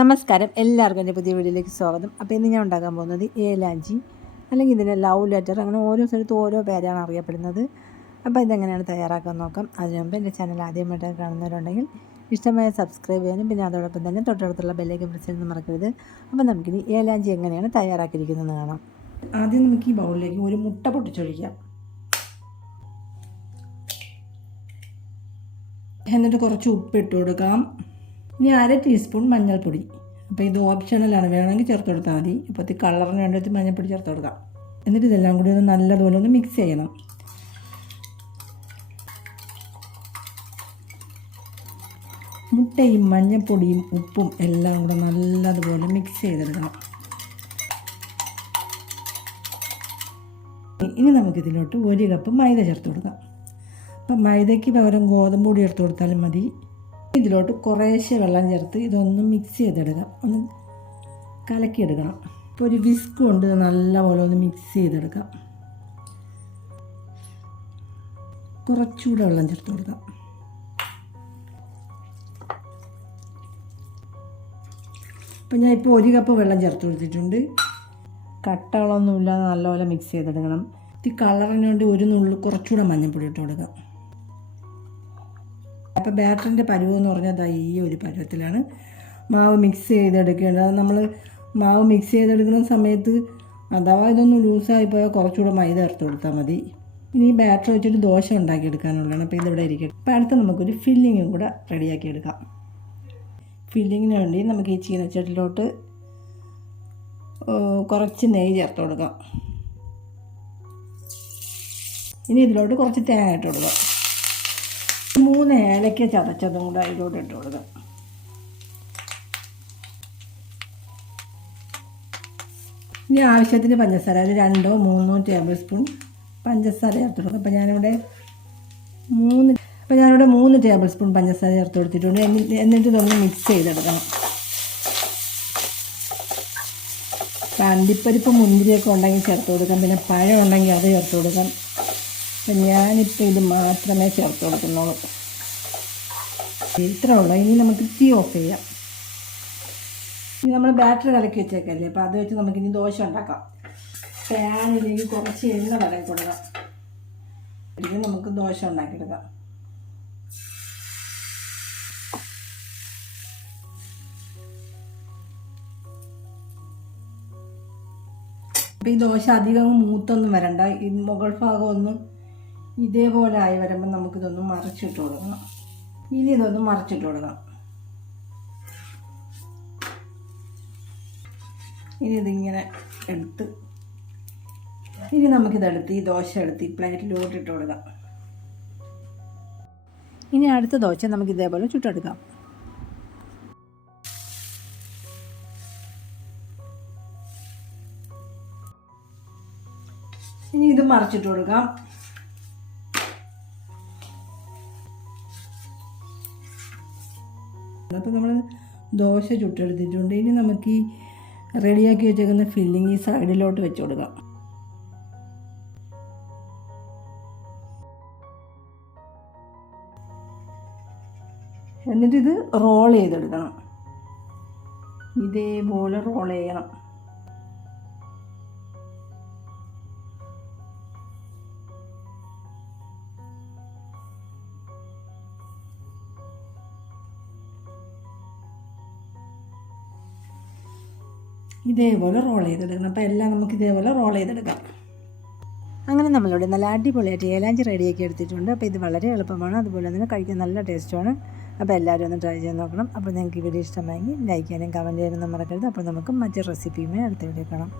നമസ്കാരം. എല്ലാവർക്കും എന്റെ പുതിയ വീഡിയോയിലേക്ക് സ്വാഗതം. അപ്പോൾ ഇന്ന് ഞാൻ ഉണ്ടാക്കാൻ പോകുന്നത് ഏലാഞ്ചി അല്ലെങ്കിൽ ഇതിന്റെ ലവ് ലെറ്റർ അങ്ങനെ ഓരോ സ്ഥലത്തും ഓരോ പേരാണ് അറിയപ്പെടുന്നത്. അപ്പോൾ ഇതെങ്ങനെയാണ് തയ്യാറാക്കാൻ നോക്കാം. അതിനു മുമ്പ് എന്റെ ചാനൽ ആദ്യമായിട്ട് കാണുന്നവരുണ്ടെങ്കിൽ ഇഷ്ടമായ സബ്സ്ക്രൈബ് ചെയ്യാനും പിന്നെ അതോടൊപ്പം തന്നെ തൊട്ടടുത്തുള്ള ബെല്ലേക്ക് പ്രസ് ചെയ്യുന്നത് മറക്കരുത്. അപ്പോൾ നമുക്കിനി ഏലാഞ്ചി എങ്ങനെയാണ് തയ്യാറാക്കിയിരിക്കുന്നതെന്ന് കാണാം. ആദ്യം നമുക്ക് ഈ ബൗളിലേക്ക് ഒരു മുട്ട പൊട്ടിച്ചൊഴിക്കാം. എന്നിട്ട് കുറച്ച് ഉപ്പിട്ട് കൊടുക്കാം. ഇനി അര ടീസ്പൂൺ മഞ്ഞൾപ്പൊടി. അപ്പോൾ ഇത് ഓപ്ഷണലാണ് വേണമെങ്കിൽ ചേർത്ത് കൊടുത്താൽ മതി. അപ്പോൾ ഈ കളറിന് വേണ്ടിയിട്ട് മഞ്ഞൾപ്പൊടി ചേർത്ത് കൊടുക്കാം. എന്നിട്ട് ഇതെല്ലാം കൂടി ഒന്ന് നല്ലതുപോലെ ഒന്ന് മിക്സ് ചെയ്യണം. മുട്ടയും മഞ്ഞൾപ്പൊടിയും ഉപ്പും എല്ലാം കൂടെ നല്ലതുപോലെ മിക്സ് ചെയ്തെടുക്കണം. ഇനി നമുക്കിതിലോട്ട് ഒരു കപ്പ് മൈദ ചേർത്ത് കൊടുക്കാം. അപ്പം മൈദയ്ക്ക് പകരം ഗോതമ്പ് പൊടി ചേർത്ത് കൊടുത്താലും മതി. ഇതിലോട്ട് കുറേശ്ശെ വെള്ളം ചേർത്ത് ഇതൊന്ന് മിക്സ് ചെയ്തെടുക്കാം. ഒന്ന് കലക്കിയെടുക്കണം. ഇപ്പോൾ ഒരു വിസ്ക് കൊണ്ട് നല്ലപോലെ ഒന്ന് മിക്സ് ചെയ്തെടുക്കാം. കുറച്ചുകൂടെ വെള്ളം ചേർത്ത് കൊടുക്കാം. അപ്പം ഞാൻ ഇപ്പോൾ ഒരു കപ്പ് വെള്ളം ചേർത്ത് കൊടുത്തിട്ടുണ്ട്. കട്ടകളൊന്നുമില്ലാതെ നല്ലപോലെ മിക്സ് ചെയ്തെടുക്കണം. ഇത് കളറിന് വേണ്ടി ഒരു നുള്ളു കുറച്ചുകൂടെ മഞ്ഞൾപ്പൊടി ഇട്ട് കൊടുക്കാം. അപ്പോൾ ബാറ്ററിന്റെ പരുവെന്ന് പറഞ്ഞാൽ ഈ ഒരു പരുവത്തിലാണ്. മാവ് മിക്സ് ചെയ്തെടുക്കേണ്ടത്. നമ്മൾ മാവ് മിക്സ് ചെയ്തെടുക്കുന്ന സമയത്ത് അഥവാ ഇതൊന്ന് ലൂസായി പോയാൽ കുറച്ചുകൂടെ മൈദ ചേർത്ത് കൊടുത്താൽ മതി. ഇനി ബാറ്റർ വെച്ചിട്ട് ദോശ ഉണ്ടാക്കിയെടുക്കാനുള്ളതാണ്. അപ്പോൾ ഇതിവിടെ ഇരിക്കട്ടെ. അപ്പോൾ അടുത്ത് നമുക്കൊരു ഫില്ലിങ്ങും കൂടെ റെഡിയാക്കി എടുക്കാം ഫില്ലിങ്ങിന് വേണ്ടി നമുക്ക് ഈ ചീനച്ചട്ടിലോട്ട് കുറച്ച് നെയ്യ് ചേർത്ത് കൊടുക്കാം. ഇനി ഇതിലോട്ട് കുറച്ച് തേങ്ങ ഇട്ട് കൊടുക്കാം. മൂന്ന് ഏലക്ക ചതച്ചതും കൂടെ അതിലോട്ട് ഇട്ട് കൊടുക്കാം. ഇനി ആവശ്യത്തിന് പഞ്ചസാര അത് രണ്ടോ മൂന്നോ ടേബിൾ സ്പൂൺ പഞ്ചസാര ചേർത്ത് കൊടുക്കും. അപ്പോൾ ഞാനിവിടെ മൂന്ന് അപ്പോൾ ഞാനിവിടെ മൂന്ന് ടേബിൾ സ്പൂൺ പഞ്ചസാര ചേർത്ത് കൊടുത്തിട്ടുണ്ട്. എന്നിട്ട് ഇതൊന്ന് മിക്സ് ചെയ്തെടുക്കണം. അണ്ടിപ്പരിപ്പ് മുന്തിരിയൊക്കെ ഉണ്ടെങ്കിൽ ചേർത്ത് കൊടുക്കാം. പിന്നെ പഴം ഉണ്ടെങ്കിൽ അത് ചേർത്ത് കൊടുക്കാം. അപ്പം ഞാനിപ്പോൾ ഇത് മാത്രമേ ചേർത്ത് കൊടുക്കുന്നുള്ളൂ. ഇത്രേ ഉള്ളൂ. ഇനി നമുക്ക് തീ ഓഫ് ചെയ്യാം. ഇനി നമ്മൾ ബാറ്ററി കലക്കി വെച്ചേക്കല്ലേ? അപ്പോൾ അത് വെച്ച് നമുക്കിനി ദോശ ഉണ്ടാക്കാം. പാനിലേക്ക് കുറച്ച് എണ്ണ കലക്കി കൊടുക്കാം. ഇനി നമുക്ക് ദോശ ഉണ്ടാക്കിയെടുക്കാം. അപ്പോൾ ഈ ദോശ അധികം മൂത്തൊന്നും വരണ്ട. ഈ മുകൾ ഭാഗമൊന്നും ഇതേപോലെ ആയി വരുമ്പോൾ നമുക്കിതൊന്ന് മറിച്ചിട്ട് കൊടുക്കണം. ഇനി ഇതൊന്ന് മറിച്ചിട്ട് കൊടുക്കണം. ഇനി ഇതിങ്ങനെ എടുത്ത് ഇനി നമുക്കിതെടുത്ത് ഈ ദോശ എടുത്ത് ഈ പ്ലേറ്റിലോട്ട് ഇട്ട് കൊടുക്കാം. ഇനി അടുത്ത ദോശ നമുക്ക് ഇതേപോലെ ചുട്ടെടുക്കാം. ഇനി ഇത് മറിച്ചിട്ട് കൊടുക്കാം. അപ്പോൾ നമ്മൾ ദോശ ചുട്ടെടുത്തിട്ടുണ്ട്. ഇനി നമുക്ക് ഈ റെഡിയാക്കി വെച്ചേക്കുന്ന ഫില്ലിങ് ഈ സൈഡിലോട്ട് വെച്ച് കൊടുക്കാം. എന്നിട്ടിത് റോൾ ചെയ്തെടുക്കണം. ഇതേപോലെ റോൾ ചെയ്യണം. ഇതേപോലെ റോൾ ചെയ്തെടുക്കണം. അപ്പോൾ എല്ലാം നമുക്ക് ഇതേപോലെ റോൾ ചെയ്തെടുക്കാം. അങ്ങനെ നമ്മളിവിടെ നല്ല അടിപൊളിയായിട്ട് ഏലാഞ്ചി റെഡിയാക്കി എടുത്തിട്ടുണ്ട്. അപ്പോൾ ഇത് വളരെ എളുപ്പമാണ്. അതുപോലെ തന്നെ കഴിക്കാൻ നല്ല ടേസ്റ്റുമാണ് അപ്പോൾ എല്ലാവരും ഒന്ന് ട്രൈ ചെയ്ത് നോക്കണം. അപ്പോൾ നിങ്ങൾക്ക് വീഡിയോ ഇഷ്ടമായെങ്കിൽ ലൈക്ക് ചെയ്യാനും കമന്റ് ചെയ്യാനും മറക്കരുത്. അപ്പോൾ നമുക്ക് മറ്റു റെസിപ്പിയുമായി അടുത്ത വീഡിയോ കാണാം.